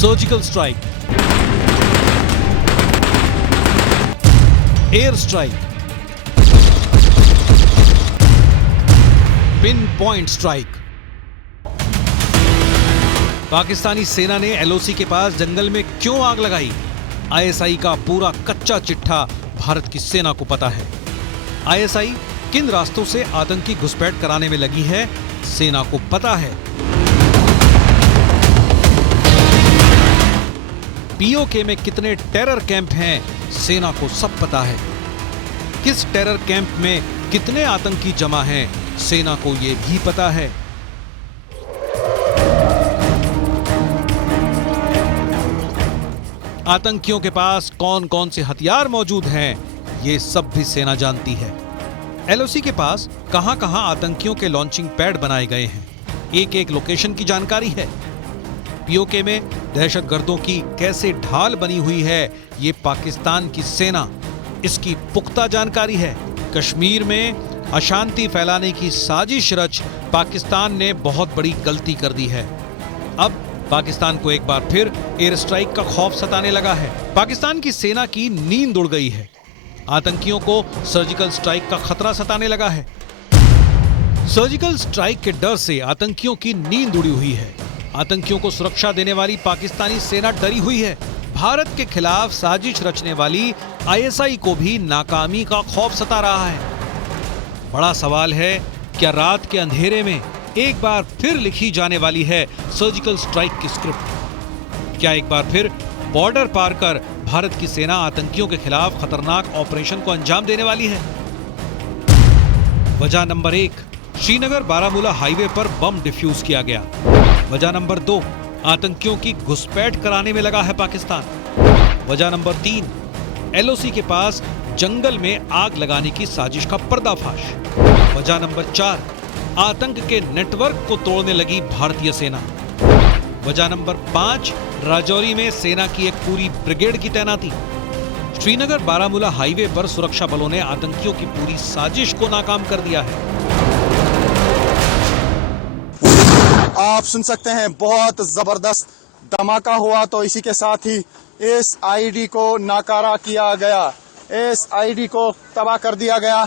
Surgical strike, air strike, pin point strike. Pakistani सेना ने LOC के पास जंगल में क्यों आग लगाई? आईएसआई का पूरा कच्चा चिट्ठा भारत की सेना को पता है। आईएसआई किन रास्तों से आतंकी घुसपैठ कराने में लगी है, सेना को पता है। पीओके में कितने टेरर कैंप हैं, सेना को सब पता है। किस टेरर कैंप में कितने आतंकी जमा हैं, सेना को यह भी पता है। आतंकियों के पास कौन कौन से हथियार मौजूद हैं, ये सब भी सेना जानती है। एलओसी के पास कहां कहां आतंकियों के लॉन्चिंग पैड बनाए गए हैं, एक एक लोकेशन की जानकारी है। पीओके में दहशतगर्दों की कैसे ढाल बनी हुई है, ये पाकिस्तान की सेना, इसकी पुख्ता जानकारी है। कश्मीर में अशांति फैलाने की साजिश रच पाकिस्तान ने बहुत बड़ी गलती कर दी है। अब पाकिस्तान को एक बार फिर एयर स्ट्राइक का खौफ सताने लगा है। पाकिस्तान की सेना की नींद उड़ गई है। आतंकियों को सर्जिकल स्ट्राइक का खतरा सताने लगा है। सर्जिकल स्ट्राइक के डर से आतंकियों की नींद उड़ी हुई है। आतंकियों को सुरक्षा देने वाली पाकिस्तानी सेना डरी हुई है। भारत के खिलाफ साजिश रचने वाली आईएसआई को भी नाकामी का खौफ सता रहा है। बड़ा सवाल है, क्या रात के अंधेरे में एक बार फिर लिखी जाने वाली है सर्जिकल स्ट्राइक की स्क्रिप्ट? क्या एक बार फिर बॉर्डर पार कर भारत की सेना आतंकियों के खिलाफ खतरनाक ऑपरेशन को अंजाम देने वाली है? वजह नंबर 1, श्रीनगर बारामूला हाईवे पर बम डिफ्यूज किया गया। वजह नंबर 2, आतंकियों की घुसपैठ कराने में लगा है पाकिस्तान। वजह नंबर 3, एलओसी के पास जंगल में आग लगाने की साजिश का पर्दाफाश। वजह नंबर 4, आतंक के नेटवर्क को तोड़ने लगी भारतीय सेना। वजह नंबर 5, राजौरी में सेना की एक पूरी ब्रिगेड की तैनाती। श्रीनगर बारामूला हाईवे पर सुरक्षा बलों ने आतंकियों की पूरी साजिश को नाकाम कर दिया है। आप सुन सकते हैं, बहुत जबरदस्त धमाका हुआ, तो इसी के साथ ही इस आईडी को नाकारा किया गया, इस आईडी को तबाह कर दिया गया।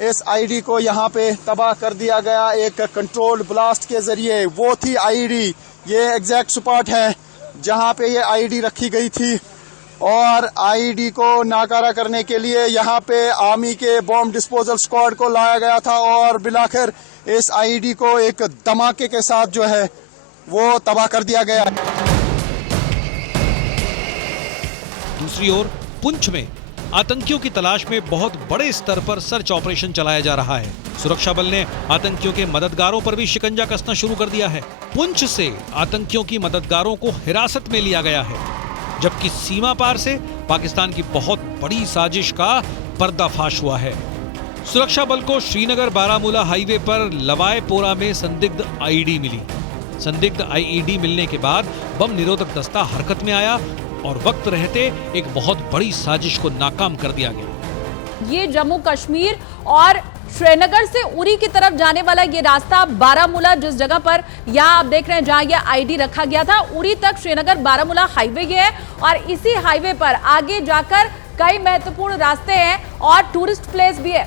इस आईडी को यहाँ पे तबाह कर दिया गया एक कंट्रोल ब्लास्ट के जरिए। वो थी आईडी, ये एग्जैक्ट स्पॉट है जहाँ पे ये आईडी रखी गई थी, और आईडी को नाकारा करने के लिए यहाँ पे आर्मी के बॉम्ब डिस्पोजल स्क्वाड को लाया गया था, और बिलाखिर इस आईडी को एक धमाके के साथ जो है वो तबाह कर दिया गया। दूसरी ओर पुंछ में आतंकियों की तलाश में बहुत बड़े स्तर पर सर्च ऑपरेशन चलाया जा रहा है। सुरक्षा बल ने आतंकियों के मददगारों पर भी शिकंजा कसना शुरू कर दिया है। पुंछ से आतंकियों की मददगारों को हिरासत में लिया गया है, जबकि सीमा पार से पाकिस्तान की बहुत बड़ी साजिश का पर्दाफाश हुआ है। सुरक्षा बल को श्रीनगर बारामूला हाईवे पर लवाएपोरा में संदिग्ध आईडी मिली। संदिग्ध आईईडी मिलने के बाद बम निरोधक दस्ता हरकत में आया और वक्त रहते एक बहुत बड़ी साजिश को नाकाम कर दिया गया। ये जम्मू कश्मीर और श्रीनगर से उरी की तरफ जाने वाला ये रास्ता, बारामूला जिस जगह पर यहाँ आप देख रहे हैं जहाँ ये आईडी रखा गया था, उरी तक श्रीनगर बारामूला हाईवे ये है, और इसी हाईवे पर आगे जाकर कई महत्वपूर्ण रास्ते हैं और टूरिस्ट प्लेस भी है।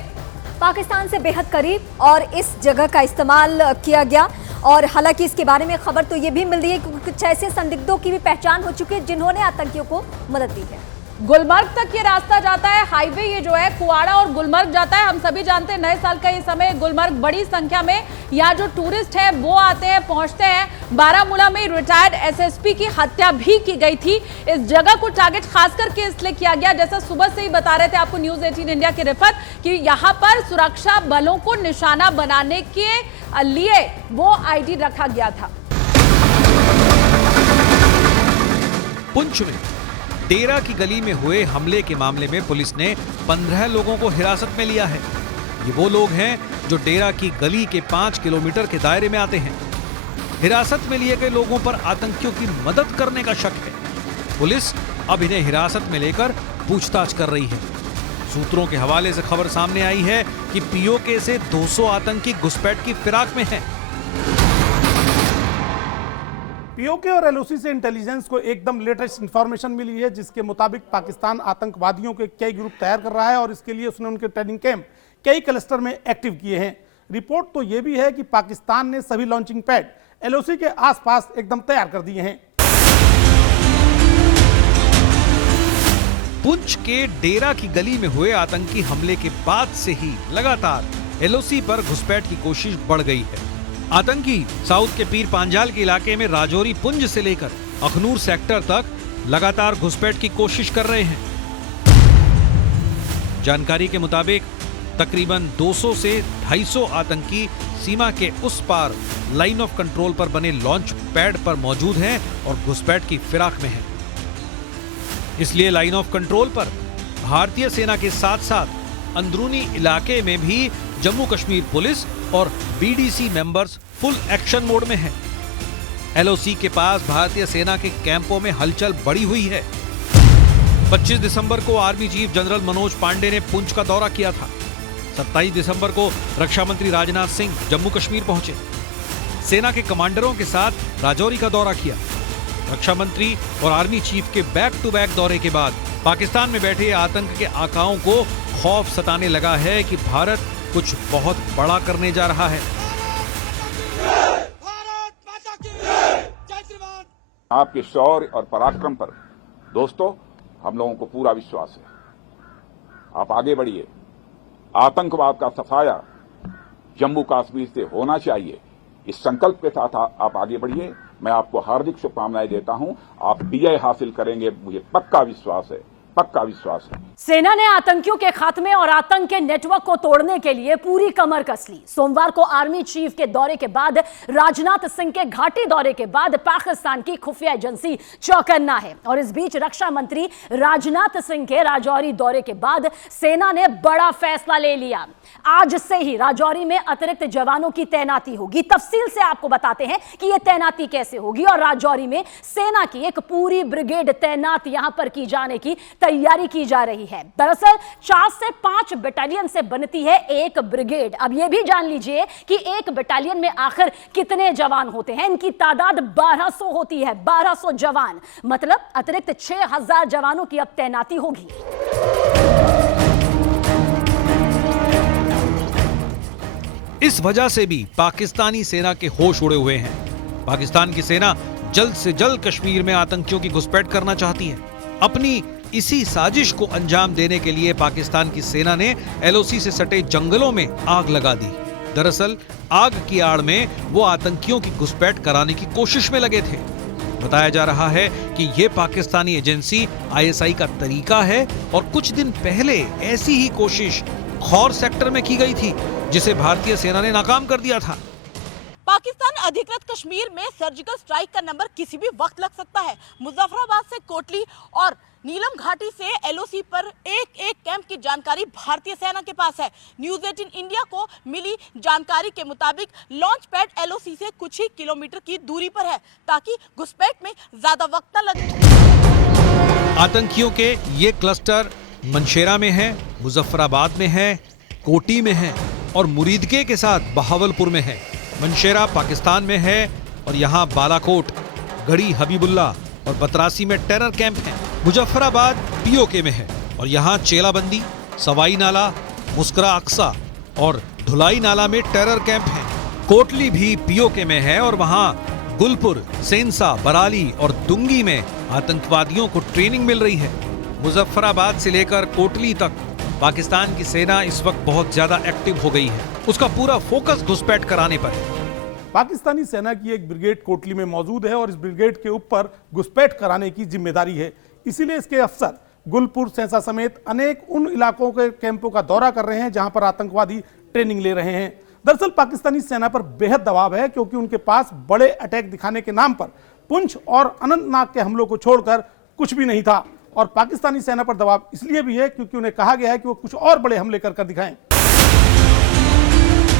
पाकिस्तान से बेहद करीब और इस जगह का इस्तेमाल किया गया, और हालांकि इसके बारे में खबर तो ये भी मिल रही है कि कुछ ऐसे संदिग्धों की भी पहचान हो चुकी है जिन्होंने आतंकियों को मदद दी है। गुलमर्ग तक ये रास्ता जाता है, हाईवे ये जो है कुआड़ा और गुलमर्ग जाता है। हम सभी जानते हैं नए साल का ये समय, गुलमर्ग बड़ी संख्या में यहाँ जो टूरिस्ट है वो आते हैं, पहुंचते हैं। बारामूला में रिटायर्ड एसएसपी की हत्या भी की गई थी। इस जगह को टारगेट खास करके इसलिए किया गया, जैसा सुबह से ही बता रहे थे आपको न्यूज 18 इंडिया के रिफत, कि यहाँ पर सुरक्षा बलों को निशाना बनाने के लिए वो आईडी रखा गया था। पुंछ में डेरा की गली में हुए हमले के मामले में पुलिस ने 15 लोगों को हिरासत में लिया है। ये वो लोग हैं जो डेरा की गली के 5 किलोमीटर के दायरे में आते हैं। हिरासत में लिए गए लोगों पर आतंकियों की मदद करने का शक है। पुलिस अब इन्हें हिरासत में लेकर पूछताछ कर रही है। सूत्रों के हवाले से खबर सामने आई है कि पीओके से 200 आतंकी घुसपैठ की फिराक में हैं। पीओके और एलओसी से इंटेलिजेंस को एकदम लेटेस्ट इंफॉर्मेशन मिली है, जिसके मुताबिक पाकिस्तान आतंकवादियों के कई ग्रुप तैयार कर रहा है और इसके लिए उसने उनके ट्रेनिंग कैंप कई क्लस्टर में एक्टिव किए हैं। रिपोर्ट तो यह भी है कि पाकिस्तान ने सभी लॉन्चिंग पैड एलओसी के आसपास एकदम तैयार कर दिए हैं। पुंछ के डेरा की गली में हुए आतंकी हमले के बाद से ही लगातार एलओसी पर घुसपैठ की कोशिश बढ़ गई है। आतंकी साउथ के पीर पांजाल के इलाके में राजौरी पुंज से लेकर अखनूर सेक्टर तक लगातार घुसपैठ की कोशिश कर रहे हैं। जानकारी के मुताबिक तकरीबन 200 से 250 आतंकी सीमा के उस पार लाइन ऑफ कंट्रोल पर बने लॉन्च पैड पर मौजूद हैं और घुसपैठ की फिराक में हैं। इसलिए लाइन ऑफ कंट्रोल पर भारतीय सेना के साथ साथ अंदरूनी इलाके में भी जम्मू कश्मीर पुलिस और BDC members full action mode में हैं। एलओसी के पास भारतीय सेना के कैंपों में हलचल बढ़ी हुई है। 25 दिसंबर को army chief general Manoj Pande ने पुंछ का दौरा किया था। 27 दिसंबर को रक्षा मंत्री राजनाथ सिंह जम्मू कश्मीर पहुंचे। सेना के कमांडरों के साथ राजौरी का दौरा किया। रक्षा मंत्री और आर्मी चीफ के बैक टू बैक दौरे के बाद पाकिस्तान में बैठे आतंक के आकाओं को खौफ सताने लगा है कि भारत कुछ बहुत बड़ा करने जा रहा है। आपके शौर्य और पराक्रम पर दोस्तों हम लोगों को पूरा विश्वास है। आप आगे बढ़िए। आतंकवाद का सफाया जम्मू कश्मीर से होना चाहिए। इस संकल्प के साथ आप आगे बढ़िए। मैं आपको हार्दिक शुभकामनाएं देता हूं। आप विजय हासिल करेंगे, मुझे पक्का विश्वास है, पक्का विश्वास है। सेना ने आतंकियों के खात्मे और आतंक के नेटवर्क को तोड़ने के लिए पूरी कमर कस ली। सोमवार को आर्मी चीफ के दौरे के बाद, राजनाथ सिंह के घाटी दौरे के बाद पाकिस्तान की खुफिया एजेंसी चौकन्ना है। और इस बीच रक्षा मंत्री राजनाथ सिंह के राजौरी दौरे के बाद सेना ने बड़ा फैसला ले लिया। आज से ही राजौरी में अतिरिक्त जवानों की तैनाती होगी। तफसील से आपको बताते हैं कि यह तैनाती कैसे होगी। और राजौरी में सेना की एक पूरी ब्रिगेड तैनात यहां पर की जाने की तैयारी की जा रही है। दरअसल 4 से 5 बटालियन से बनती है एक ब्रिगेड। अब यह भी जान लीजिए कि एक बटालियन में आखिर कितने जवान होते हैं। इनकी तादाद 1200 होती है। 1200 जवान मतलब अतिरिक्त 6000 जवानों की अब तैनाती होगी। इस वजह से भी पाकिस्तानी सेना के होश उड़े हुए हैं। पाकिस्तान की सेना जल्द से जल्द कश्मीर में आतंकियों की घुसपैठ करना चाहती है। अपनी इसी साजिश को अंजाम देने के लिए पाकिस्तान की सेना ने एलओसी से सटे जंगलों में आग लगा दी। दरअसल आग की आड़ में वो आतंकियों की घुसपैठ कराने की कोशिश में लगे थे। बताया जा रहा है कि ये पाकिस्तानी एजेंसी आईएसआई का तरीका है और कुछ दिन पहले ऐसी ही कोशिश खौर सेक्टर में की गई थी, जिसे भारतीय सेना ने नाकाम कर दिया था। पाकिस्तान अधिकृत कश्मीर में सर्जिकल स्ट्राइक का नंबर किसी भी वक्त लग सकता है। मुजफ्फराबाद से कोटली और नीलम घाटी से एलओसी पर एक कैंप की जानकारी भारतीय सेना के पास है। न्यूज 18 इंडिया को मिली जानकारी के मुताबिक लॉन्च पैड एलओसी से कुछ ही किलोमीटर की दूरी पर है, ताकि घुसपैठ में ज्यादा वक्त न लगे। आतंकियों के ये क्लस्टर मनशेरा में है, मुजफ्फराबाद में है, कोटी में है और मुरीदके के साथ बहावलपुर में है। मनशेरा पाकिस्तान में है और यहाँ बालाकोट, गढ़ी हबीबुल्ला और बतरासी में टेरर कैंप है। मुजफ्फराबाद पीओके में है और यहाँ चेलाबंदी, सवाई नाला, मुस्करा अक्सा और धुलाई नाला में टेरर कैंप है। कोटली भी पीओके में है और वहाँ गुलपुर, सेंसा, बराली और दुंगी में आतंकवादियों को ट्रेनिंग मिल रही है। मुजफ्फराबाद से लेकर कोटली तक पाकिस्तान की सेना इस वक्त बहुत ज्यादा एक्टिव हो गई है। उसका पूरा फोकस घुसपैठ कराने पर है। पाकिस्तानी सेना की एक ब्रिगेड कोटली में मौजूद है और इस ब्रिगेड के ऊपर घुसपैठ कराने की जिम्मेदारी है। इसीलिए इसके अफसर गुलपुर, सेंसा समेत अनेक उन इलाकों के कैंपों का दौरा कर रहे हैं जहां पर आतंकवादी ट्रेनिंग ले रहे हैं। दरअसल पाकिस्तानी सेना पर बेहद दबाव है, क्योंकि उनके पास बड़े अटैक दिखाने के नाम पर पुंछ और अनंतनाग के हमलों को छोड़कर कुछ भी नहीं था। और पाकिस्तानी सेना पर दबाव इसलिए भी है क्योंकि उन्हें कहा गया है कि वो कुछ और बड़े हमले कर दिखाएं।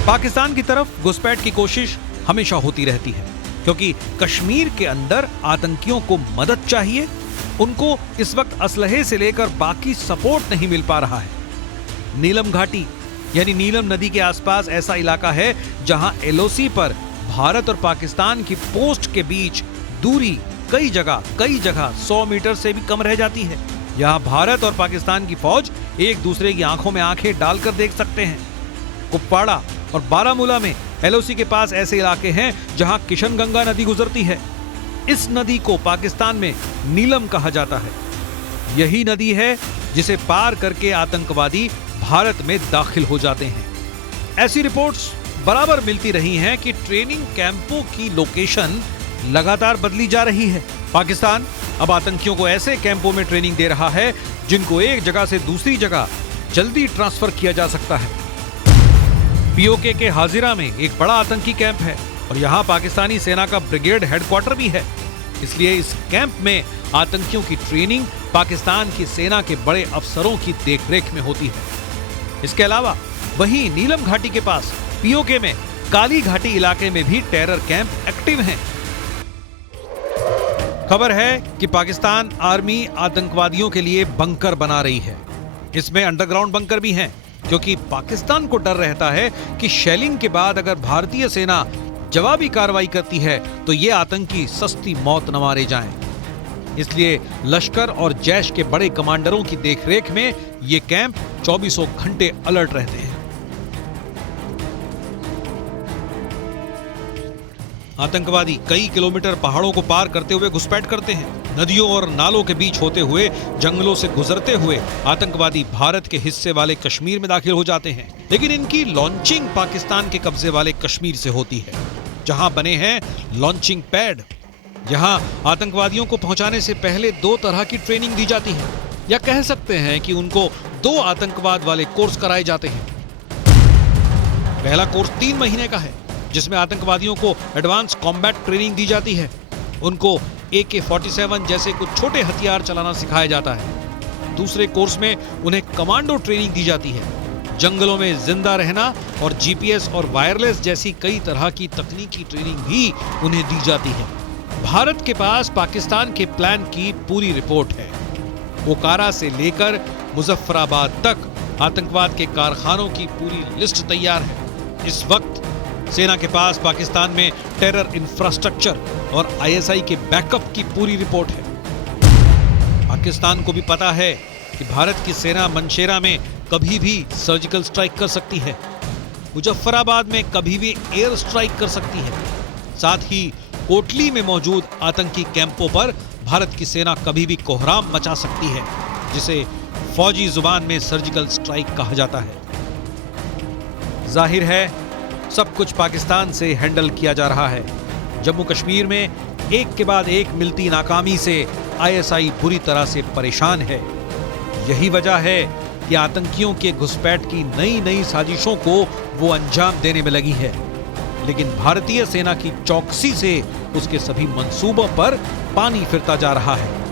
पाकिस्तान की तरफ घुसपैठ की कोशिश हमेशा होती रहती है, क्योंकि कश्मीर के अंदर आतंकियों को मदद चाहिए। उनको इस वक्त असलहे से लेकर बाकी सपोर्ट नहीं मिल पा रहा है। नीलम घाटी यानी नीलम नदी के आसपास ऐसा इलाका है जहां एलओसी पर भारत और पाकिस्तान की पोस्ट के बीच दूरी कई जगह 100 मीटर से भी कम रह जाती है। यहाँ भारत और पाकिस्तान की फौज एक दूसरे की आंखों में आंखें डालकर देख सकते हैं। कुपवाड़ा और बारामूला में एलओसी के पास ऐसे इलाके हैं जहां किशनगंगा नदी गुजरती है। इस नदी को पाकिस्तान में नीलम कहा जाता है। यही नदी है जिसे पार करके आतंकवादी भारत में दाखिल हो जाते हैं। ऐसी रिपोर्ट्स बराबर मिलती रही हैं कि ट्रेनिंग कैंपों की लोकेशन लगातार बदली जा रही है। पाकिस्तान अब आतंकियों को ऐसे कैंपों में ट्रेनिंग दे रहा है जिनको एक जगह से दूसरी जगह जल्दी ट्रांसफर किया जा सकता है। पीओके के हाजिरा में एक बड़ा आतंकी कैंप है और यहाँ पाकिस्तानी सेना का ब्रिगेड हेडक्वार्टर भी है। इसलिए इस कैंप में आतंकियों की ट्रेनिंग पाकिस्तान की सेना के बड़े अफसरों की देखरेख में होती है। इसके अलावा वहीं नीलम घाटी के पास पीओके में काली घाटी इलाके में भी टेरर कैंप एक्टिव हैं। खबर है कि पाकिस्तान आर्मी आतंकवादियों के लिए बंकर बना रही है। इसमें अंडरग्राउंड बंकर भी हैं, क्योंकि पाकिस्तान को डर रहता है कि शेलिंग के बाद अगर भारतीय सेना जवाबी कार्रवाई करती है तो ये आतंकी सस्ती मौत न मारे जाएं। इसलिए लश्कर और जैश के बड़े कमांडरों की देखरेख में ये कैंप 24 घंटे अलर्ट रहते हैं। आतंकवादी कई किलोमीटर पहाड़ों को पार करते हुए घुसपैठ करते हैं। नदियों और नालों के बीच होते हुए जंगलों से गुजरते हुए आतंकवादी भारत के हिस्से वाले कश्मीर में दाखिल हो जाते हैं। लेकिन इनकी लॉन्चिंग पाकिस्तान के कब्जे वाले कश्मीर से होती है, जहां बने हैं लॉन्चिंग पैड। यहां आतंकवादियों को पहुंचाने से पहले 2 तरह की ट्रेनिंग दी जाती है, या कह सकते हैं कि उनको 2 आतंकवाद वाले कोर्स कराए जाते हैं। पहला कोर्स 3 महीने का है, जिसमें आतंकवादियों को एडवांस कॉम्बैट ट्रेनिंग दी जाती है। उनको AK-47 जैसे कुछ छोटे हथियार चलाना सिखाया जाता है। दूसरे कोर्स में उन्हें कमांडो ट्रेनिंग दी जाती है। जंगलों में जिंदा रहना और जीपीएस और वायरलेस जैसी कई तरह की तकनीकी ट्रेनिंग भी उन्हें दी जाती है। भारत के पास पाकिस्तान के प्लान की पूरी रिपोर्ट है। ओकारा से लेकर मुजफ्फराबाद तक आतंकवाद के कारखानों की पूरी लिस्ट तैयार है। इस वक्त सेना के पास पाकिस्तान में टेरर इंफ्रास्ट्रक्चर और आईएसआई के बैकअप की पूरी रिपोर्ट है। पाकिस्तान को भी पता है कि भारत की सेना मनशेरा में कभी भी सर्जिकल स्ट्राइक कर सकती है, मुजफ्फराबाद में कभी भी एयर स्ट्राइक कर सकती है। साथ ही कोटली में मौजूद आतंकी कैंपों पर भारत की सेना कभी भी कोहराम मचा सकती है, जिसे फौजी जुबान में सर्जिकल स्ट्राइक कहा जाता है। जाहिर है सब कुछ पाकिस्तान से हैंडल किया जा रहा है। जम्मू कश्मीर में एक के बाद एक मिलती नाकामी से आईएसआई बुरी तरह से परेशान है। यही वजह है कि आतंकियों के घुसपैठ की नई नई साजिशों को वो अंजाम देने में लगी है। लेकिन भारतीय सेना की चौकसी से उसके सभी मंसूबों पर पानी फिरता जा रहा है।